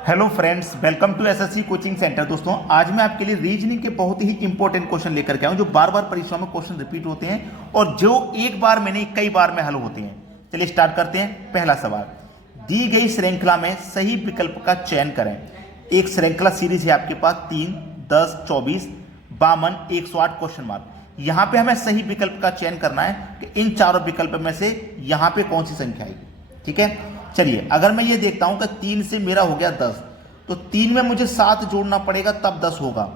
Hello friends, welcome to SSC coaching centre. दोस्तों, आज मैं आपके लिए रीजनिंग के बहुत ही इंपॉर्टेंट क्वेश्चन लेकर के आया हूं, जो बार बार परीक्षा में क्वेश्चन रिपीट होते हैं और जो एक बार में नहीं कई बार में हल होते हैं। चलिए स्टार्ट करते हैं। पहला सवाल, दी गई श्रृंखला में सही विकल्प का चयन करें। एक श्रृंखला सीरीज है आपके पास 3, 10, 24, 52, 108 क्वेश्चन मार्क। यहां पे हमें सही विकल्प का चयन करना है कि इन चारों विकल्प में से यहां पे कौन सी संख्या आएगी। ठीक है, चलिए अगर मैं ये देखता हूं कि 3 से मेरा हो गया 10, तो 3 में मुझे 7 जोड़ना पड़ेगा तब 10 होगा,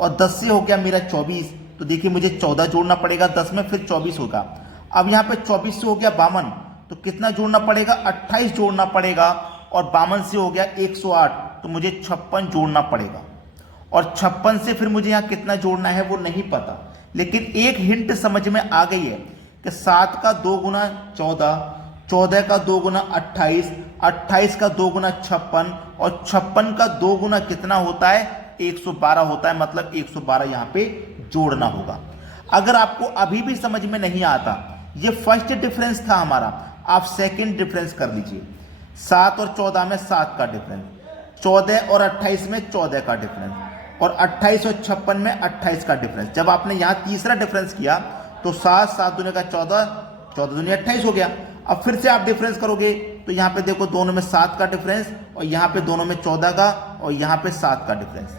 और 10 से हो गया मेरा 24, तो देखिए मुझे 14 जोड़ना पड़ेगा 10 में, फिर 24 होगा। अब यहाँ पे 24 से हो गया 52, तो कितना जोड़ना पड़ेगा? 28 जोड़ना पड़ेगा, और 52 से हो गया 108, तो मुझे 56 जोड़ना पड़ेगा। और 56 से फिर मुझे यहाँ कितना जोड़ना है वो नहीं पता, लेकिन एक हिंट समझ में आ गई है कि 7 का 2 गुना 14, 14 का 2 गुना 28, 28 का 2 गुना 56, और 56 का 2 गुना कितना होता है? 112 होता है। मतलब 112 यहां पे जोड़ना होगा। अगर आपको अभी भी समझ में नहीं आता, ये फर्स्ट डिफरेंस था हमारा, आप सेकंड डिफरेंस कर लीजिए। 7 और 14 में 7 का डिफरेंस, 14 और 28 में 14 का डिफरेंस, और 28 और 56 में 28 का डिफरेंस। जब आपने यहां तीसरा डिफरेंस किया तो 7, 7 दूनी का 14, 14 दूनी 28 हो गया। अब फिर से आप डिफरेंस करोगे तो यहां पे देखो दोनों में 7 का डिफरेंस, और यहां पे दोनों में 14 का, और यहां पे 7 का डिफरेंस।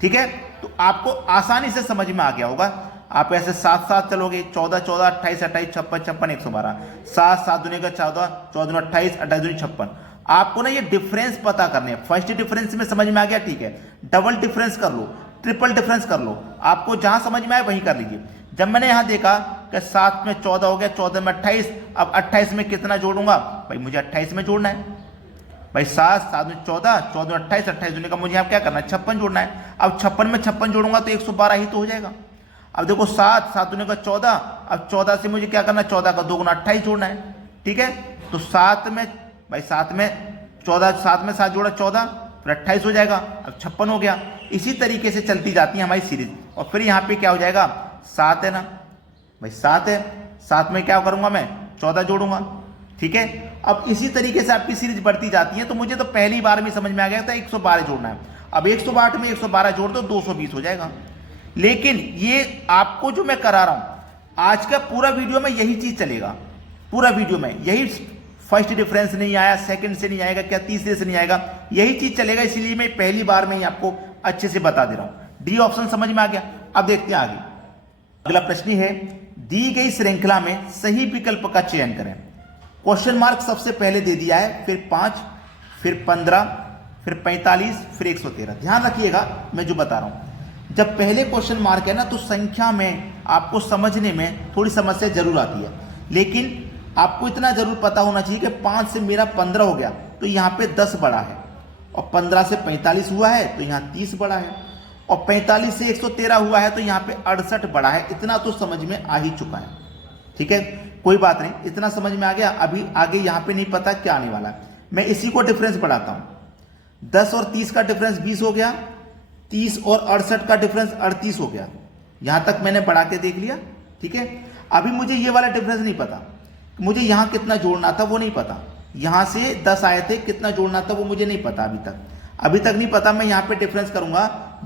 ठीक है, तो आपको आसानी से समझ में आ गया होगा। आप ऐसे 7 7 चलोगे, 14 14, 28 28, 56 56, 112, 7 7 दूनी का 14, 14 दूनी 28, 28 दूनी 56। आपको ना ये डिफरेंस पता करने हैं। फर्स्ट डिफरेंस में समझ में आ गया, ठीक है, डबल डिफरेंस कर लो, ट्रिपल डिफरेंस कर लो, आपको जहां समझ में आए वहीं कर लीजिए। जब मैंने यहां देखा कि 7 में 14 हो गया, 14 में 28, अब 28 में कितना जोड़ूंगा? भाई मुझे 28 में जोड़ना है। भाई 7 7 में 14, 14 में 28, 28 जोड़ने का मुझे यहाँ क्या करना है? 56 जोड़ना है। अब 56 में 56 जोड़ूंगा तो 112 ही तो हो जाएगा। अब देखो 7 7 दूनी का 14, अब 14 से मुझे क्या करना है? 14 का 2 गुना 28 जोड़ना है। ठीक है, तो 7 में, भाई 7 में 14, 7 में 7 जोड़ा 14, फिर 28 हो जाएगा। अब 56 हो गया। इसी तरीके से चलती जाती है हमारी सीरीज। और फिर यहाँ पे क्या हो जाएगा? 7 है ना भाई, 7 है, 7 में क्या करूंगा मैं? 14 जोड़ूंगा। ठीक है, अब इसी तरीके से आपकी सीरीज बढ़ती जाती है। तो मुझे तो पहली बार में समझ में आ गया था 112 जोड़ना है। अब 108 में 112 जोड़ दो, 220 हो जाएगा। लेकिन ये आपको जो मैं करा रहा हूं आज का पूरा वीडियो में यही चीज चलेगा। पूरा वीडियो में यही, फर्स्ट डिफरेंस नहीं आया, सेकंड से नहीं आएगा, क्या तीसरे से नहीं आएगा, यही चीज चलेगा। इसीलिए मैं पहली बार में ही आपको अच्छे से बता दे रहा हूं। डी ऑप्शन समझ में आ गया। अब देखते हैं आगे। अगला प्रश्न है, दी गई श्रृंखला में सही विकल्प का चयन करें। क्वेश्चन मार्क सबसे पहले दे दिया है, फिर 5, फिर 15, फिर 45, फिर 113। ध्यान रखिएगा मैं जो बता रहा हूं, जब पहले क्वेश्चन मार्क है ना, तो संख्या में आपको समझने में थोड़ी समस्या जरूर आती है। लेकिन आपको इतना जरूर पता होना चाहिए कि 5 से मेरा 15 हो गया तो यहां पे 10 बड़ा है, और 15 से 45 हुआ है तो यहां 30 बड़ा है, और 45 से 113 हुआ है तो यहाँ पे 68 बड़ा है। इतना तो समझ में आ ही चुका है। ठीक है, कोई बात नहीं, इतना समझ में आ गया। अभी आगे यहाँ पे नहीं पता क्या आने वाला है। मैं इसी को डिफरेंस बढ़ाता हूं। 10 और 30 का डिफरेंस 20 हो गया, 30 और 68 का डिफरेंस 38 हो गया। यहां तक मैंने बढ़ा के देख लिया। ठीक है, अभी मुझे ये वाला डिफरेंस नहीं पता, मुझे यहां कितना जोड़ना था वो नहीं पता। यहां से 10 आए थे, कितना जोड़ना था वो मुझे नहीं पता अभी तक नहीं पता। मैं यहां पे डिफरेंस करूंगा,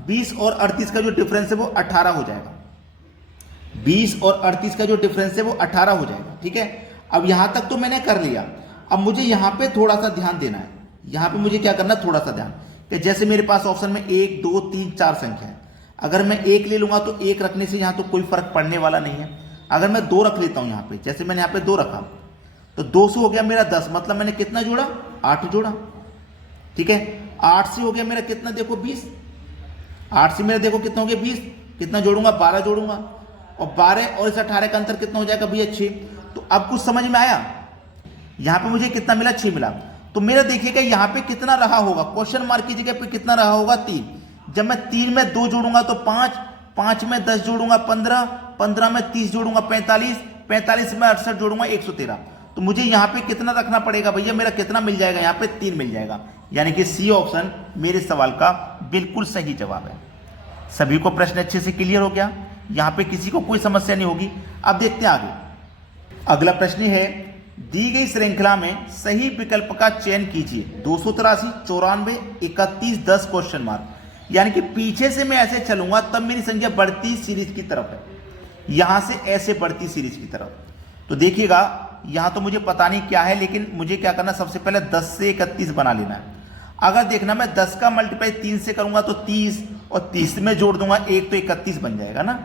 20 और 38 का जो डिफरेंस है वो 18 हो जाएगा। 20 और 38 का जो डिफरेंस है वो 18 हो जाएगा। ठीक है, अब यहां तक तो मैंने कर लिया। अब मुझे यहां पे थोड़ा सा ध्यान देना है। यहां पे मुझे क्या करना है? थोड़ा सा ध्यान, कि जैसे मेरे पास ऑप्शन में 1 2 3 4 संख्या है। अगर मैं 1 ले लूंगा तो 1 रखने से यहां तो कोई फर्क पड़ने वाला नहीं है। अगर मैं 2 रख लेता हूं यहां पे, जैसे मैंने यहां पे 2 रखा, तो 2 से हो गया मेरा 10, मतलब मैंने कितना जोड़ा? 8 जोड़ा। ठीक है, 8 से हो गया मेरा कितना? देखो 20। 8 से मेरा देखो कितना हो गया? 20। कितना जोड़ूंगा? 12 जोड़ूंगा, और 12 और इस 18 का अंतर कितना हो जाएगा भैया? 6। तो अब कुछ समझ में आया? यहां पे मुझे कितना मिला? 6 मिला। तो मेरा देखिएगा यहां पे कितना रहा होगा? क्वेश्चन मार्क की जगह पे कितना रहा होगा? 3। जब मैं 3 में 2 जोड़ूंगा तो 5, 5 में 10 जोड़ूंगा 15, 15 में 30 जोड़ूंगा 45, 45 में 68 जोड़ूंगा 113। तो मुझे यहां पे कितना रखना पड़ेगा भैया? मेरा कितना मिल जाएगा? यहां पे 3 मिल जाएगा। यानी कि सी ऑप्शन मेरे सवाल का बिल्कुल सही जवाब है। सभी को प्रश्न अच्छे से क्लियर हो गया? यहां पे किसी को कोई समस्या नहीं होगी। अब देखते हैं आगे। अगला प्रश्न है, दी गई श्रृंखला में सही विकल्प का चयन कीजिए। 283, 94, 31, 10 क्वेश्चन मार्क। यानी कि पीछे से मैं ऐसे चलूंगा तब मेरी संख्या बढ़ती सीरीज की तरफ है, यहां से ऐसे बढ़ती सीरीज की तरफ। तो देखिएगा यहां तो मुझे पता नहीं क्या है, लेकिन मुझे क्या करना, सबसे पहले 10 से 31 बना लेना है। अगर देखना मैं 10 का मल्टीप्लाई 3 से करूंगा तो 30, और 30 में जोड़ दूंगा 1 तो 31 बन जाएगा ना।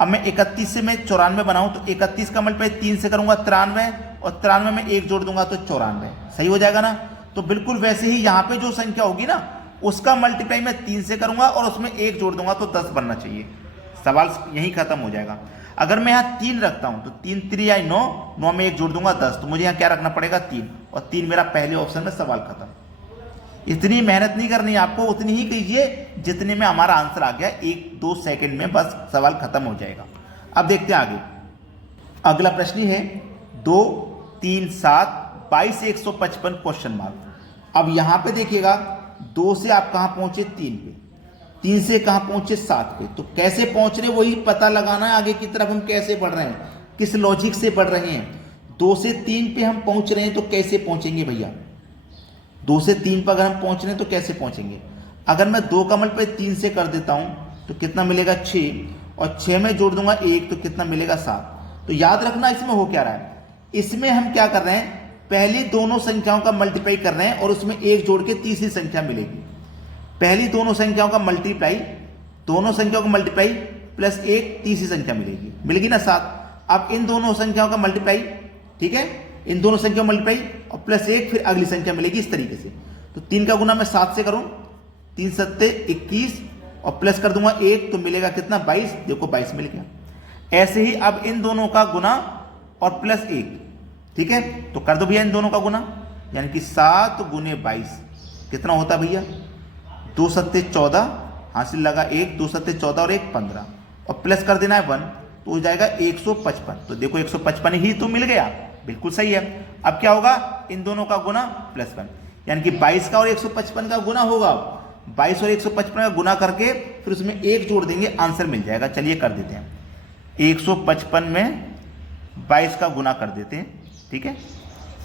अब मैं 31 से मैं 94 बनाऊं तो 31 का मल्टीप्लाई 3 से करूंगा 93, और 93 में 1 जोड़ दूंगा तो 94, सही हो जाएगा ना। तो बिल्कुल वैसे ही यहां पे जो संख्या होगी ना उसका मल्टीप्लाई मैं 3 से करूंगा और उसमें 1 जोड़ दूंगा तो 10 बनना चाहिए। सवाल यही खत्म हो जाएगा। अगर मैं यहाँ 3 रखता हूं तो 3 3 आई 9, 9 में 1 जोड़ दूंगा 10, तो मुझे यहाँ क्या रखना पड़ेगा 3, और 3 मेरा पहले ऑप्शन में, सवाल खत्म। इतनी मेहनत नहीं करनी आपको, उतनी ही कीजिए जितने में हमारा आंसर आ गया, 1-2 सेकंड में बस सवाल खत्म हो जाएगा। अब देखते हैं आगे। अगला प्रश्न है 2, 3, 7, 22 से 155 क्वेश्चन मार्क। अब यहां पे देखिएगा 2 से आप कहां पहुंचे 3 पे, 3 से कहां पहुंचे 7 पे। तो कैसे पहुंच रहे वही पता लगाना है, आगे की तरफ हम कैसे बढ़ रहे हैं, किस लॉजिक से बढ़ रहे हैं। 2 से 3 पे हम पहुंच रहे हैं तो कैसे पहुंचेंगे भैया, 2 से 3 पर अगर हम पहुंच रहे हैं तो कैसे पहुंचेंगे। अगर मैं 2 का मल्टीप्लाई 3 से कर देता हूं तो कितना मिलेगा 6, और 6 में जोड़ दूंगा 1 तो कितना मिलेगा 7। तो याद रखना इसमें हो क्या रहा है, इसमें हम क्या कर रहे हैं, पहली दोनों संख्याओं का मल्टीप्लाई कर रहे हैं और उसमें 1 जोड़ के तीसरी संख्या मिलेगी। पहली दोनों संख्याओं का मल्टीप्लाई, दोनों संख्याओं का मल्टीप्लाई प्लस 1 तीसरी संख्या मिलेगी, मिलेगी ना 7। अब इन दोनों संख्याओं का मल्टीप्लाई, ठीक है, इन दोनों संख्याओं मल्टीप्लाई और प्लस 1 फिर अगली संख्या मिलेगी, इस तरीके से। तो 3 का गुना मैं 7 से करूं, 3 7 21, और प्लस कर दूंगा 1 तो मिलेगा कितना 22, देखो 22 मिल गया। ऐसे ही अब इन दोनों का गुना और प्लस 1, ठीक है, तो कर दो भैया इन दोनों का गुना, यानी कि 7 गुने 22 कितना होता है भैया, 2 7 14, हासिल लगा 1, 2 7 14 और 1 15, और प्लस कर देना है 1 तो हो जाएगा 155। तो देखो 155 ही तो मिल गया, बिल्कुल सही है। अब क्या होगा, इन दोनों का गुना प्लस 1, यानी कि 22 का और 155 का गुना होगा। 22 और 155 का गुना करके फिर उसमें 1 जोड़ देंगे, आंसर मिल जाएगा। चलिए कर देते हैं, 155 में 22 का गुना कर देते हैं, ठीक है,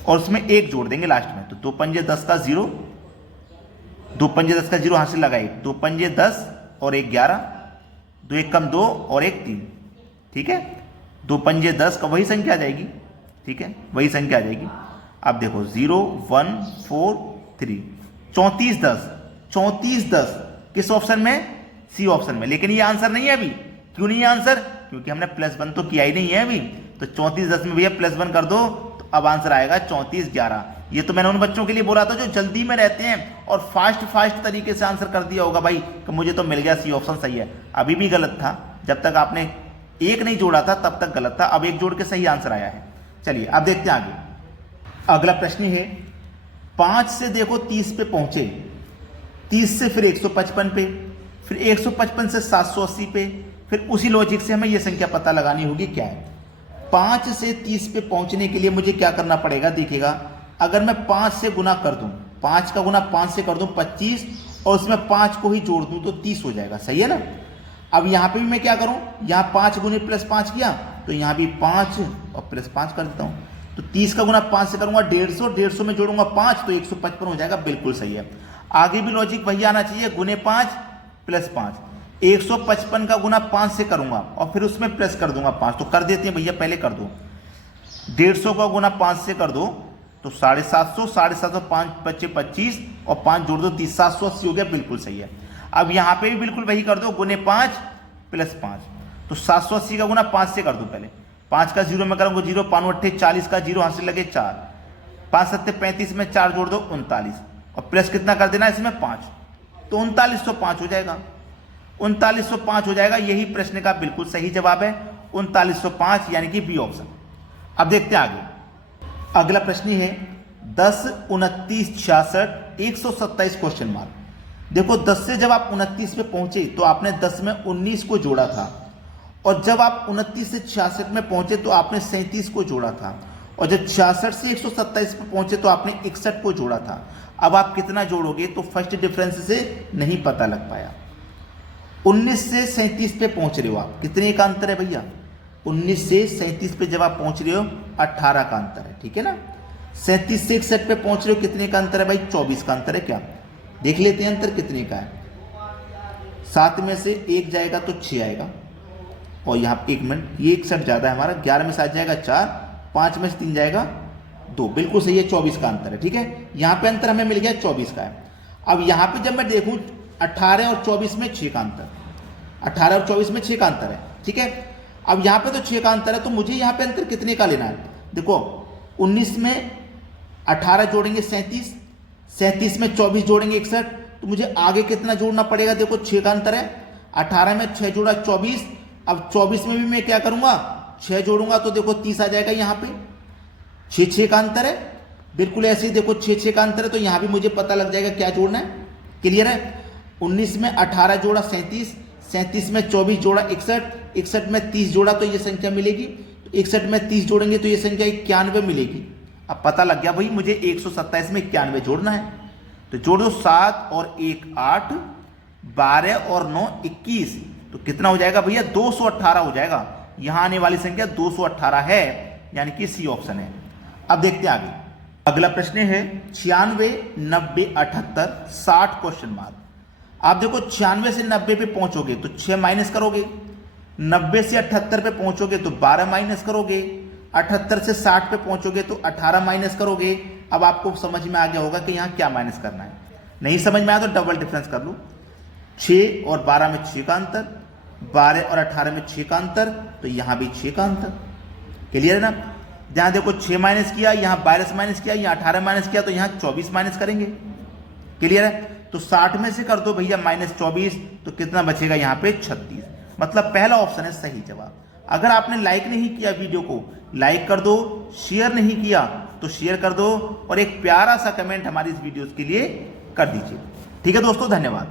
और उसमें 1 जोड़ देंगे लास्ट में। तो 2 पंजे 10 का 0, 2 पंजे 10 का 0 हासिल लगा 1, 2 पंजे 10 और 1 11, 2 1 कम 2 और 1 3, ठीक है, 2 पंजे 10 का वही संख्या आ जाएगी, ठीक है, वही संख्या आ जाएगी। अब देखो 0 1 4 3, 34 10, 34 10 किस ऑप्शन में, सी ऑप्शन में। लेकिन ये आंसर नहीं है अभी, क्यों नहीं है आंसर, क्योंकि हमने प्लस 1 तो किया ही नहीं है अभी। तो 34 10 में भैया प्लस 1 कर दो तो अब आंसर आएगा 34 11। ये तो मैंने उन बच्चों के लिए बोला था जो जल्दी में रहते हैं और फास्ट तरीके से आंसर कर दिया होगा भाई, कि मुझे तो मिल गया, सी ऑप्शन सही है। अभी भी गलत था, जब तक आपने 1 नहीं जोड़ा था तब तक गलत था, अब 1 जोड़ के सही आंसर आया है। चलिए अब देखते हैं आगे। अगला प्रश्न है 5 से देखो 30 पे पहुंचे, 30 से फिर 155 पे, फिर 155 से 780 पे, फिर उसी लॉजिक से हमें यह संख्या पता लगानी होगी क्या है। 5 से 30 पे पहुंचने के लिए मुझे क्या करना पड़ेगा, देखिएगा, अगर मैं 5 से गुना कर दूं, 5 का गुना 5 से कर दूं 25, और उसमें 5 को ही जोड़ दूं तो 30 हो जाएगा, सही है ना। अब यहां पे भी मैं क्या करूं, यहां 5 गुने प्लस 5 किया तो यहां भी 5 और प्लस 5 कर देता हूं। तो 30 का गुना 5 से करूंगा 150, 150 में जोड़ूंगा 5 तो 155 हो जाएगा, बिल्कुल सही है। आगे भी लॉजिक वही आना चाहिए, गुने 5 प्लस 5, 155 का गुना 5 से करूंगा और फिर उसमें प्लस कर दूंगा 5, तो कर देते हैं भैया, पहले कर दो। 150 का गुना 5 से कर दो तो 750, 750 5 बच्चे 25 और 5 जोड़ दो 30, 780 हो गया, बिल्कुल सही है। अब यहां पे भी बिल्कुल वही कर दो, गुने 5 प्लस 5, तो 780 का गुना 5 से कर दो, पहले 5 का 0 में करूंगा 0, 5 8 40 का 0 हासिल लगे 4, 5 7 35 में 4 जोड़ दो 39, और प्लस कितना कर देना इसमें 5, तो 3905 हो जाएगा, 3905 हो जाएगा। यही प्रश्न का बिल्कुल सही जवाब है, 3905, यानी कि बी ऑप्शन। अब देखते हैं आगे। अगला प्रश्न है 10 29 66 127 क्वेश्चन मार्क। देखो 10 से जब आप 29 पे पहुंचे तो आपने 10 में 19 को जोड़ा था, और जब आप 29 से 66 में पहुंचे तो आपने 37 को जोड़ा था, और जब 66 से 127 पे पहुंचे तो आपने 61 को जोड़ा था। अब आप कितना जोड़ोगे, तो फर्स्ट डिफरेंस से नहीं पता लग पाया। 19 से 37 पे पहुंच रहे हो आप, कितने का अंतर है भैया, 19 से 37 पे जब आप पहुंच रहे हो 18 का अंतर है, ठीक है ना। 37 से 61 पे पहुंच रहे हो, कितने का अंतर है भाई? 24 का अंतर है। क्या देख लेते हैं अंतर कितने का है। 7 में से 1 जाएगा तो 6 आएगा, और यहाँ 1 मिनट, ये 61 ज्यादा है हमारा। 11 में से 7 जाएगा 4, 5 में से 3 जाएगा 2, बिल्कुल सही है, 24 का अंतर है, ठीक है। यहाँ पे अंतर हमें मिल गया 24 का है। अब यहाँ पे जब मैं देखूं 18 और 24 में 6 का अंतर, 18 और 24 में 6 का अंतर है, ठीक है। अब यहाँ पे तो 6 का अंतर है, तो मुझे यहाँ पे अंतर कितने का लेना है? देखो 19 में 18 जोड़ेंगे 37, 37 में 24 जोड़ेंगे 61, तो मुझे आगे कितना जोड़ना पड़ेगा? देखो 6 का अंतर है, 18 में 6 जोड़ा 24, अब 24 में भी मैं क्या करूंगा? 6 जोड़ूंगा, तो देखो 30 आ जाएगा। यहाँ पे 6 का अंतर है, बिल्कुल ऐसे ही देखो 6 का अंतर है, तो यहां भी मुझे पता लग जाएगा क्या जोड़ना है। क्लियर है? 19 में 18 जोड़ा 37, 37 में 24 जोड़ा 61, 61 में 30 जोड़ा तो ये संख्या मिलेगी, तो 61 में 30 जोड़ेंगे तो ये संख्या 91 मिलेगी। अब पता लग गया भाई मुझे 127 में 91 जोड़ना है, तो जोड़ दो। 7 और 1 8, 12 और 9 21, तो कितना हो जाएगा भैया? 218 हो जाएगा। यहां आने वाली संख्या 218 है, यानी कि सी ऑप्शन है। अब देखते हैं आगे। अगला प्रश्न है 96, 90, 78, 60 क्वेश्चन मार्क। आप देखो 96 से 90 पे पहुंचोगे तो 6 माइनस करोगे, 90 से 78 पे पहुंचोगे तो 12 माइनस करोगे, 78 से 60 पे पहुंचोगे तो 18 माइनस करोगे। अब आपको समझ में आ गया होगा कि यहां क्या माइनस करना है। नहीं समझ में आया तो डबल डिफरेंस कर लो। 6 और 12 में 6 का अंतर, 12 और 18 में 6 का अंतर, तो यहां भी 6 का अंतर। क्लियर है ना? जहां देखो 6 माइनस किया, यहां 12 माइनस किया, यहां 18 माइनस किया, तो यहां 24 माइनस करेंगे। क्लियर है? तो 60 में से कर दो भैया -24, तो कितना बचेगा यहाँ पे? 36। मतलब पहला ऑप्शन है सही जवाब। अगर आपने लाइक नहीं किया वीडियो को, लाइक कर दो, शेयर नहीं किया तो शेयर कर दो, और एक प्यारा सा कमेंट हमारी इस वीडियो के लिए कर दीजिए। ठीक है दोस्तों, धन्यवाद।